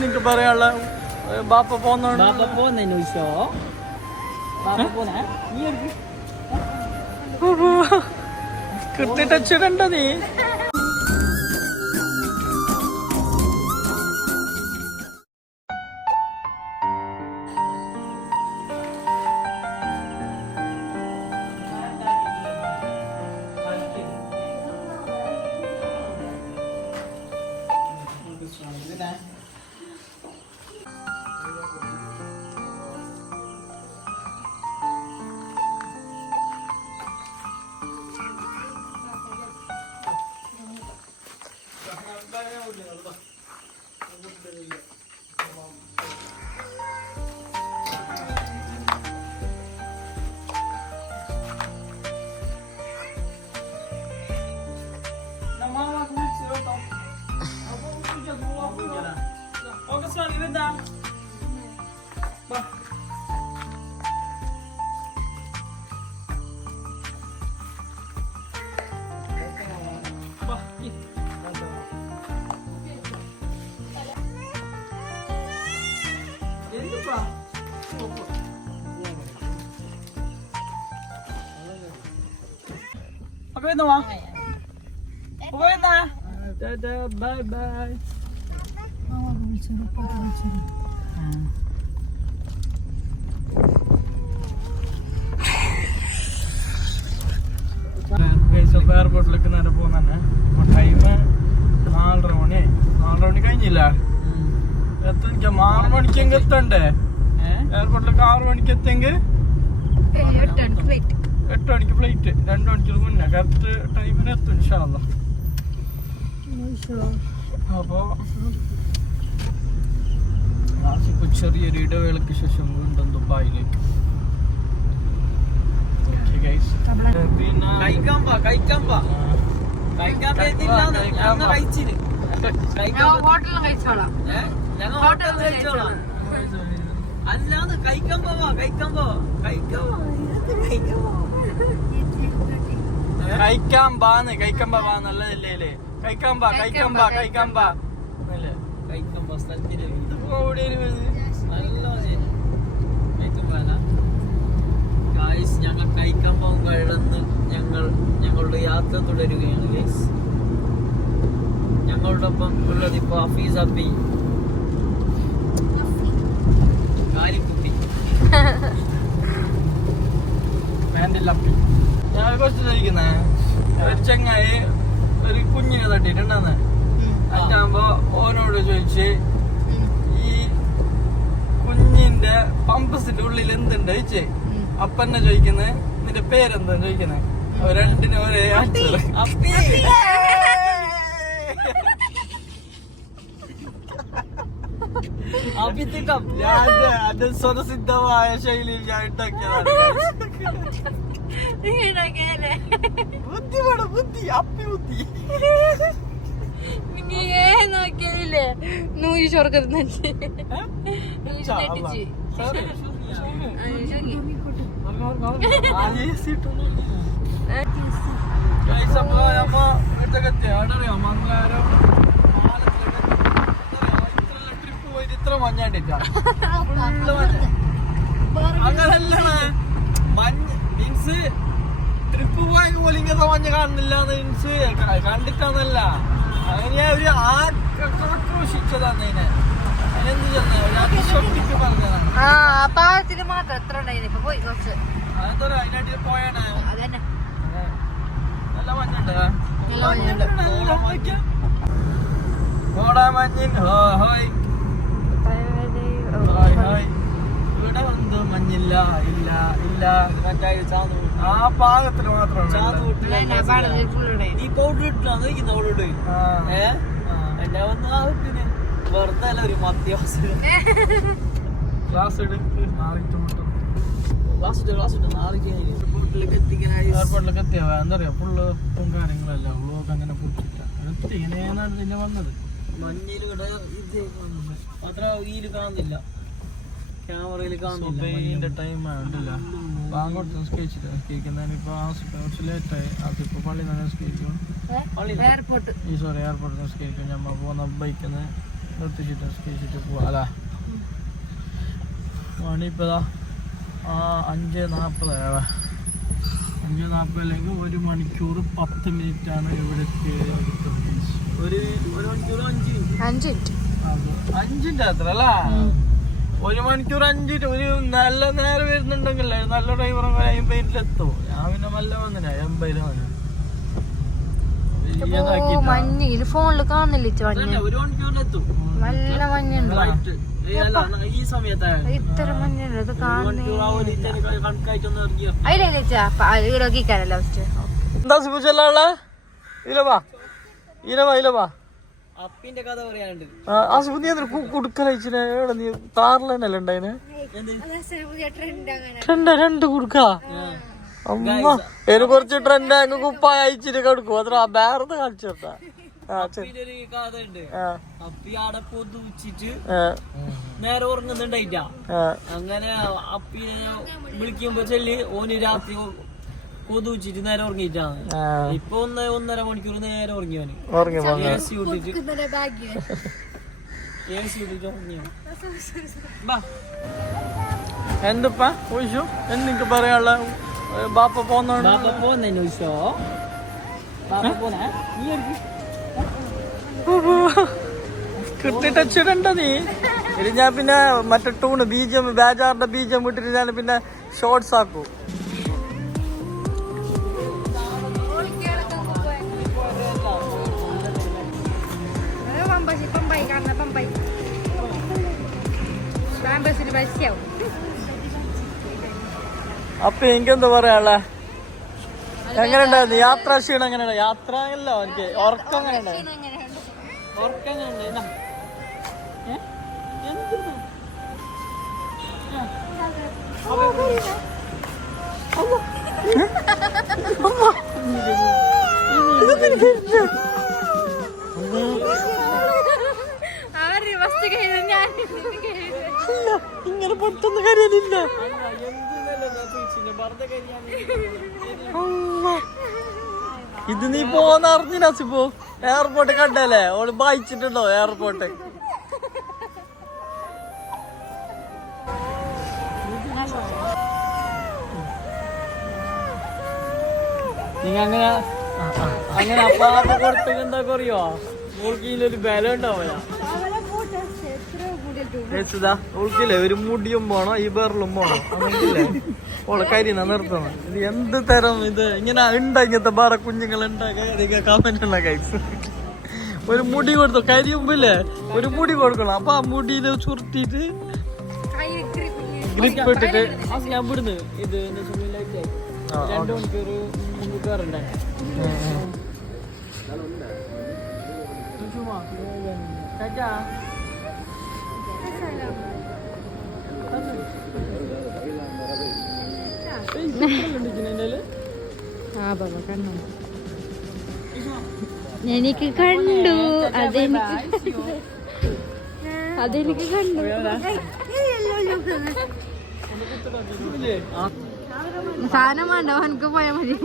നിനക്ക് പറയാനുള്ള ബാപ്പ പോന്നോണ്ട് കൃത്യ ടച്ചിടണ്ട നീ. Bye bye. എയർപോർട്ടിലേക്ക് നേരെ പോകുന്നെ. ടൈം 4:30 മണി. 4:30 മണി കഴിഞ്ഞില്ല. എത്ര 6 മണിക്കെങ്കിൽ എത്തണ്ടേ? എയർപോർട്ടിലേക്ക് 6 മണിക്ക് എത്തെങ്കിൽ 8 മണിക്ക് ഫ്ലൈറ്റ്. 2 മണിക്കൂർ മുന്നേ കറക്റ്റ് ടൈമിന് എത്തും ഇൻഷാ അല്ലാഹ്. അപ്പോ ചെറിയൊരു ഇടവേളയ്ക്ക് ശേഷം വീണ്ടും ദുബായിലേക്ക്. അല്ലാതെ കഴിക്കാൻ പോവാ കഴിക്കാൻ പാന്നല്ലേ ഞങ്ങൾ കൈക്കമ്പം കടന്ന് ഞങ്ങളുടെ യാത്ര തുടരുകയാണ് ഗൈസ്. ഞങ്ങളുടെ ഒപ്പം ഉള്ളത് ഇപ്പൊ ഹഫീസ് അബി, കാലിക്കുട്ടി, ഞാൻ കുറച്ച് ചോദിക്കുന്നേ. ഒരു ചങ്ങായി ഒരു കുഞ്ഞിനെ തട്ടിട്ടുണ്ടെന്ന് അറ്റാകുമ്പോ ഓനോട് ചോദിച്ച് ഈ കുഞ്ഞിന്റെ പമ്പസിന്റെ ഉള്ളിൽ എന്തുണ്ട് ചോദിച്ചേ. അപ്പന്നെ ചോദിക്കുന്നത് നിന്റെ പേരെന്താ ചോദിക്കുന്നത്. രണ്ടിനും ഒരേ ആൻസർ. അത് സ്വതസിദ്ധമായ ശൈലിയിൽ ഞാൻ ഉണ്ടാക്കിയതാണ്. ബുദ്ധി അപ്പി ബുദ്ധി നോക്കിയതില്ലേ നൂറ് ചോർക്കത്ത് മംഗലാരം ട്രിപ്പ് പോയിട്ട് ഇത്ര മഞ്ഞാണ്ടിട്ടാ. അങ്ങനല്ല മീൻസ് ട്രിപ്പ് പോയ പോലെ ഇങ്ങനത്തെ മഞ്ഞ് കാണുന്നില്ല മീൻസ് കണ്ടിട്ടാന്നല്ല. അങ്ങനെ ഒരു ആക്രോശിച്ചതാണ് അതിനെ. അതിനെന്ത് ചെന്ന ഒരു അതിശക്തിക്ക് പറഞ്ഞതാണ്. പാലത്തിന് മാത്രം എത്ര ഉണ്ടായിരുന്നു പോയി കുറച്ച് അതെന്തോ അതിനായിട്ട് പോയാണ്. നല്ല മഞ്ഞുണ്ട്. കോടാമഞ്ഞിൻ ഹോയ് ഇവിടെ ഒന്നും മഞ്ഞില്ല. ഇല്ല ഇല്ല ആ പാകത്തിന് മാത്രമാണ്. നീ പൗഡർ ഇട്ടാന്ന് നോക്കുന്ന അവളോട് എന്നെ വന്ന് ആവത്തിന് വെറുതെ അല്ല ഒരു മധ്യവാസം. ക്ലാസ് എടുത്ത് എയർപോർട്ടിലേക്ക് എത്തിയാ എന്താ പറയാ ഫുള്ള് കാര്യങ്ങളല്ല. വ്ളോഗ് അങ്ങനെ എത്തി. ഇങ്ങനെയാണ് പിന്നെ വന്നത്. മഞ്ഞിൽ ഇവിടെ ഇത് അത്ര ഇതിൽ കാണുന്നില്ല, ക്യാമറയിൽ കാണുന്നില്ല. ടൈം ആയിട്ടില്ല. ബാങ്ക് കൊടുത്ത് നിസ്കരിച്ചിട്ട് നിസ്കരിക്കുന്നതിന് ഇപ്പൊ കുറച്ച് ലേറ്റായി അതിപ്പോ പള്ളി നിന്ന് നിസ്കരിക്കും എയർപോർട്ട് ഈ സോറി എയർപോർട്ടിൽ നിസ്കരിക്കും ഞമ്മ പോകുന്ന ബൈക്കിൽ നിന്ന് നിർത്തിച്ചിട്ട് നിസ്കരിച്ചിട്ട് പോവാ അല്ല മണിപ്പതാ 5:40 5:40 1 മണിക്കൂർ 10 മിനിറ്റാണ് ഇവിടെ ഒരു മണിക്കൂർ 5 മിനിറ്റ് അത്ര അല്ല 1 മണിക്കൂർ 5 മിനിറ്റ് ഒരു നല്ല നേരം വരുന്നുണ്ടെങ്കിൽ നല്ല ഡ്രൈവറും 50 മിനിറ്റിലെത്തും ഞാൻ പിന്നെ നല്ല വന്നിനാ 80 വന്നു മഞ്ഞ ഫോണില് കാണുന്നില്ല ഒരു മണിക്കൂറിലെത്തും നല്ല മഞ്ഞുണ്ട് ഈ സമയത്ത് ഇത്ര മഞ്ഞുണ്ട് ഇത് കണക്കായിട്ടൊന്നും ഇറങ്ങിയോ അതിലേക്കാരല്ലോ എന്താ സുഖല്ല ഇലവാ അപ്പിന്റെ കഥ പറയാനുണ്ട് നീ കുടുക്കലയച്ചിനെ നീ താറിലല്ലേ ഉണ്ടായിനെ രണ്ട് കുടുക്ക അമ്മ ഒരു കുറച്ച് ട്രെൻഡ് അങ്ങ് കുപ്പായ അയച്ചിട്ട് കൊടുക്കും അത്ര വേറെ കളിച്ചോട്ടാ അപ്പിയിലൊരു കഥ ഉണ്ട് അപ്പി ആടെ പൊതുച്ചിട്ട് നേരെ ഉറങ്ങുന്നുണ്ടായിട്ടാ അങ്ങനെ അപ്പിനെ വിളിക്കുമ്പോ ചെല്ലി ഓന് രാത്രി കൊതുച്ചിട്ട് നേരെ ഉറങ്ങിയിട്ടാണ് ഇപ്പൊ 1.5 മണിക്കൂർ നേരെ ഉറങ്ങിയോന് AC ഇട്ടിട്ട് ഉറങ്ങിയോ എന്തുപ്പാ ചോദിച്ചു എനിക്ക് പറയാനുള്ള ബാപ്പ പോന്നോണ്ട് പോന്നെ ചോദിച്ചോ ബാപ്പ പോന്നെ നീ എടുക്കും കിട്ടിട്ടച്ചിടണ്ട നീ ഇത് ഞാൻ പിന്നെ മറ്റേ ടൂണ് ബീജം ബേജാറിന്റെ ബീജം വിട്ടിട്ട് ഞാൻ പിന്നെ ഷോർട്സ് ആക്കും അപ്പൊ എനിക്കെന്താ പറയാനുള്ള എങ്ങനെ ഉണ്ടായിരുന്നു യാത്രാ ക്ഷീണം എങ്ങനെയുണ്ട് യാത്ര അല്ലോ എനിക്ക് ഉറക്കം എങ്ങനെ ഉണ്ടായിരുന്നു ഇങ്ങനെ പൊട്ടൊന്നും കാര്യമില്ല ഇത് നീ പോന്ന അറിഞ്ഞിപ്പോ എയർപോർട്ട് കണ്ടല്ലേ ഓള് വായിച്ചിട്ടുണ്ടോ എയർപോർട്ട് നിങ്ങ അങ്ങനെ അപ്പാപ്പ കൊടുത്തൊക്കെ എന്താ അറിയോ ഓൾക്കിലൊരു ബല ഉണ്ടാവില്ല ഓൾക്കില്ലേ ഒരു മുടിയും പോണോ ഈ ബെറിലും പോണോ അങ്ങനല്ലേ ഓളെ കരിന നിർത്തണം ഇത് എന്ത് തരം ഇത് ഇങ്ങനെ ഉണ്ടാ ഇങ്ങനത്തെ വേറെ കുഞ്ഞുങ്ങൾ ഉണ്ടാക്കുക കമന്റ് ഉള്ള കൈസ് ഒരു മുടി കൊടുത്തു കരിയുമ്പില്ലേ ഒരു മുടി കൊടുക്കണം അപ്പൊ ആ മുടിയിൽ ചുരുട്ടിട്ട് ഗ്രിപ്പ് ഇട്ടിട്ട് ഞാൻ വിടുന്നു ഇത് 2 മണിക്കൂർ മുമ്പ് കയറണ്ടേ എനിക്ക് കണ്ടു അതെനിക്ക് കണ്ടു സാധനം വേണ്ടോ എനിക്ക് പോയാ മതി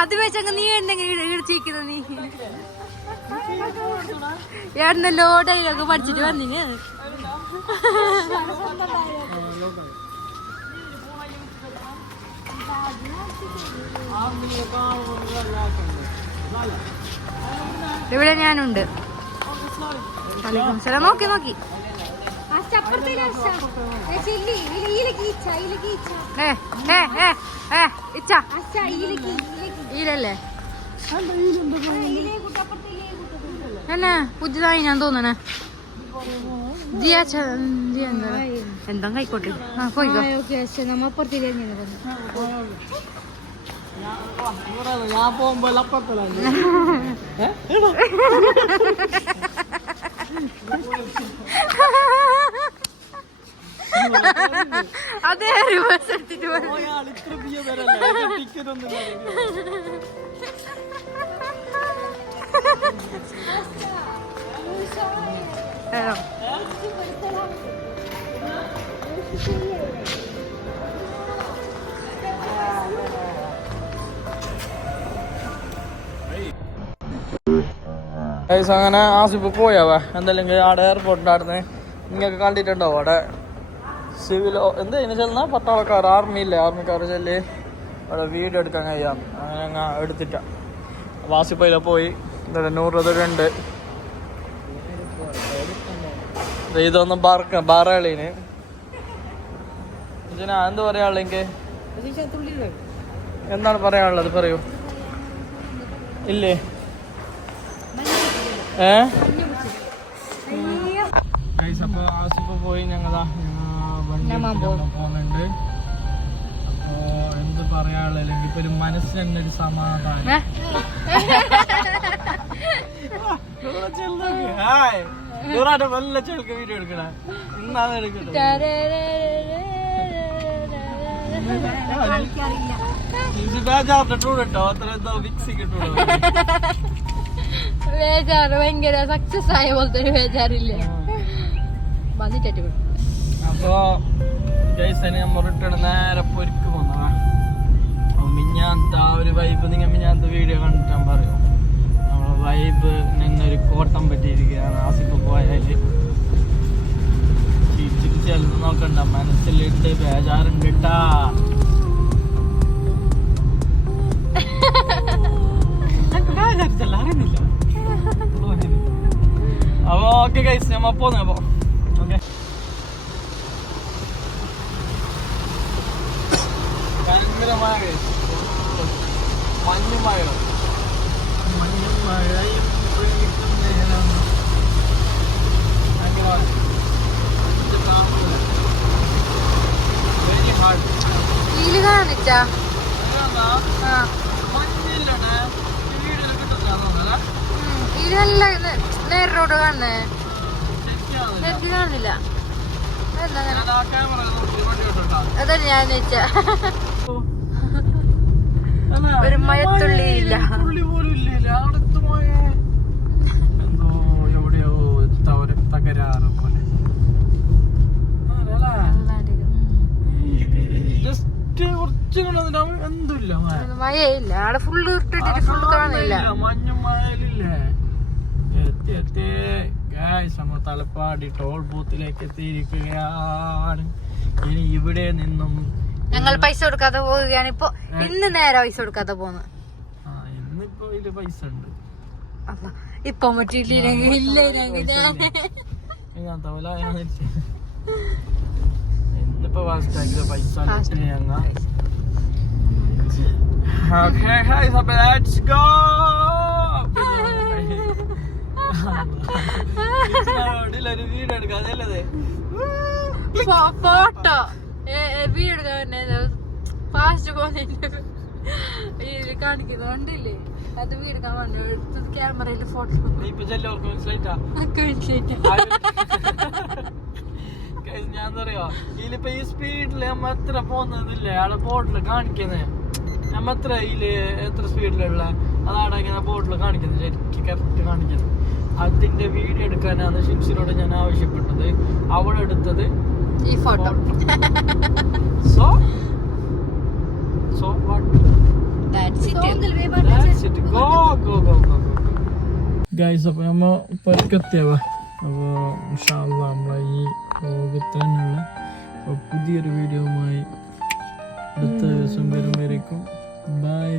അത് വെച്ചങ്ങ് നീ ഉണ്ടെങ്കിൽ ഇടിച്ചിരിക്കുന്ന നീ എണ്ണല്ലോ ഡൈലൊക്കെ പഠിച്ചിട്ട് വന്നിന് ഇവിടെ ഞാനുണ്ട് നോക്കി നോക്കി ഈലല്ലേ എന്നാ പുതിയതായി ഞാൻ തോന്നണേ എന്താ കൈക്കോട്ടെ ആ പോയിക്കോ ഞാൻ പോകുമ്പോ അപ്പത്തല്ല അതെ റിവേഴ്സ് എടുത്തിട്ട് ഇത്ര ടിക്കറ്റ് ഒന്നും ഗൈസ് അങ്ങനെ ആസിഫ് പോയാവാ എന്തല്ലെങ്കിൽ അവിടെ എയർപോർട്ടിൻ്റെ അടുത്ത് നിങ്ങൾക്ക് കണ്ടിട്ടുണ്ടോ അവിടെ സിവിലോ എന്താ ഇതിന് ചെല്ലുന്ന പട്ടാളക്കാർ ആർമിയില്ലേ ആർമിക്കാർ ചെല്ലി അവിടെ വീഡിയോ എടുക്കാൻ കഴിയാം അങ്ങനെ അങ്ങ് എടുത്തിട്ടാണ് ആസിഫയിലെ പോയി എന്താ 100 ഉണ്ട് ഇതൊന്നും ബാറളീന് ഇതിനാ എന്ത് പറയാനുള്ളത് എനിക്ക് എന്താണ് പറയാനുള്ളത് പറയൂ ഇല്ലേ അപ്പൊ ആസിഫ് പോയി ഞങ്ങളാ വണ്ടി പോകുന്നുണ്ട് അപ്പോ എന്ത് പറയാനുള്ളത് ഇപ്പൊ ഒരു മനസ്സിന് തന്നെ ഒരു സമാധാനം നല്ല ചെലക്ക് വീഡിയോ എടുക്കണേ ഇന്നാണ് എടുക്കട്ടെ ബേജാറിട്ടോ അത്ര എന്തോ മിക്സിങ് കിട്ടൂടോ ബേജാറ് ഭയങ്കര സക്സസ് ആയ പോലത്തെ ഒരു ബേജാറില്ലേ അപ്പൊ നമ്മൾ റിട്ടേൺ നേരെ പൊരിക്ക് പോന്നതാ മിഞ്ഞാത്ത ആ ഒരു വൈബ് നിങ്ങൾ മിഞ്ഞാത്ത വീഡിയോ കണ്ടിട്ടാൻ പറയും നമ്മളെ വൈബ് നിന്നൊരു കോട്ടം പറ്റിയിരിക്കുകയാണ് ആസിഫ് പോയാല് ചിരിച്ചിട്ട് ചിലത് നോക്കണ്ട മനസ്സിലിട്ട് ബേജാറുണ്ട് ട്ടാ അറിയുന്നില്ല അപ്പൊ ഓക്കെ ഗൈസ് നമ്മ പോന്നെ അപ്പൊ ഓക്കെ ഭയങ്കരമായ മഞ്ഞുമഴ വെരി ഹാർഡ് ഫീല് കാണിച്ചാ ഇത് നല്ല നേരെ റോഡ് കാണുന്നേ നെറ്റ് കാണില്ല അതല്ല ഞാൻ വെച്ചാ ഒരു മഴത്തുള്ളി ഇല്ല എന്തോ എവിടെയോ തകരാറ് പോലെ ജസ്റ്റ് കുറച്ച് എന്തില്ല മഴയില്ല ആടെ ഫുള്ള് ഇട്ടിട്ട് ഫുള്ള് കാണില്ല മഞ്ഞും മഴയിലില്ലേ നമ്മൾ തലപ്പാടി ടോൾ ബൂത്തിലേക്ക് എത്തിയിരിക്കുകയാണ് ഇനി ഇവിടെ നിന്നും ഞങ്ങൾ പൈസ കൊടുക്കാതെ പോവുകയാണ് ഇപ്പൊ ഇന്ന് നേരെ പൈസ കൊടുക്കാതെ പോന്ന് ഇന്നിപ്പോ ഇതില് പൈസ ഉണ്ട് ഇപ്പൊ പറ്റിയില്ലെങ്കിൽ ഇന്നിപ്പോ ഫാസ്റ്റാക്കിയ പൈസ ഞങ്ങ ലെറ്റ്സ് ഗോ ഒരു വീഡിയോ എടുക്കാം അതല്ലേ ഫോട്ടോ വീഡിയോ ഫാസ്റ്റ് പോകുന്നുണ്ട് കാണിക്കുന്നുണ്ടില്ലേ അത് വീടെടുക്കാൻ വന്നു ക്യാമറയിൽ ഫോട്ടോ ഞാൻ പറയാ ഇതിലിപ്പോ ഈ സ്പീഡില് നമ്മ എത്ര പോകുന്നതില്ലേ ആടെ ബോർഡില് കാണിക്കുന്നത് നമ്മ എത്ര ഇതില് എത്ര സ്പീഡിലുള്ള അതാണ് ഇങ്ങനെ ബോർഡിൽ കാണിക്കുന്നത് ശരിക്കും കറക്റ്റ് കാണിക്കുന്നത് അതിന്റെ വീഡിയോ എടുക്കാനാണ് ഷിംസിനോട് ഞാൻ ആവശ്യപ്പെട്ടത് അവളെടുത്തത് ഈ photo So what? That's it. Go. Guys, അപ്പോൾ നമ്മൾ പരിക്കെത്തിയവാ അപ്പോൾ ഇൻഷാ അല്ലാഹ് നമ്മളെ ഈ ലോകത്തിനുള്ള പുതിയൊരു വീഡിയോയുമായി അടുത്ത ദിവസം വരുമ്പോഴേക്കും ബൈ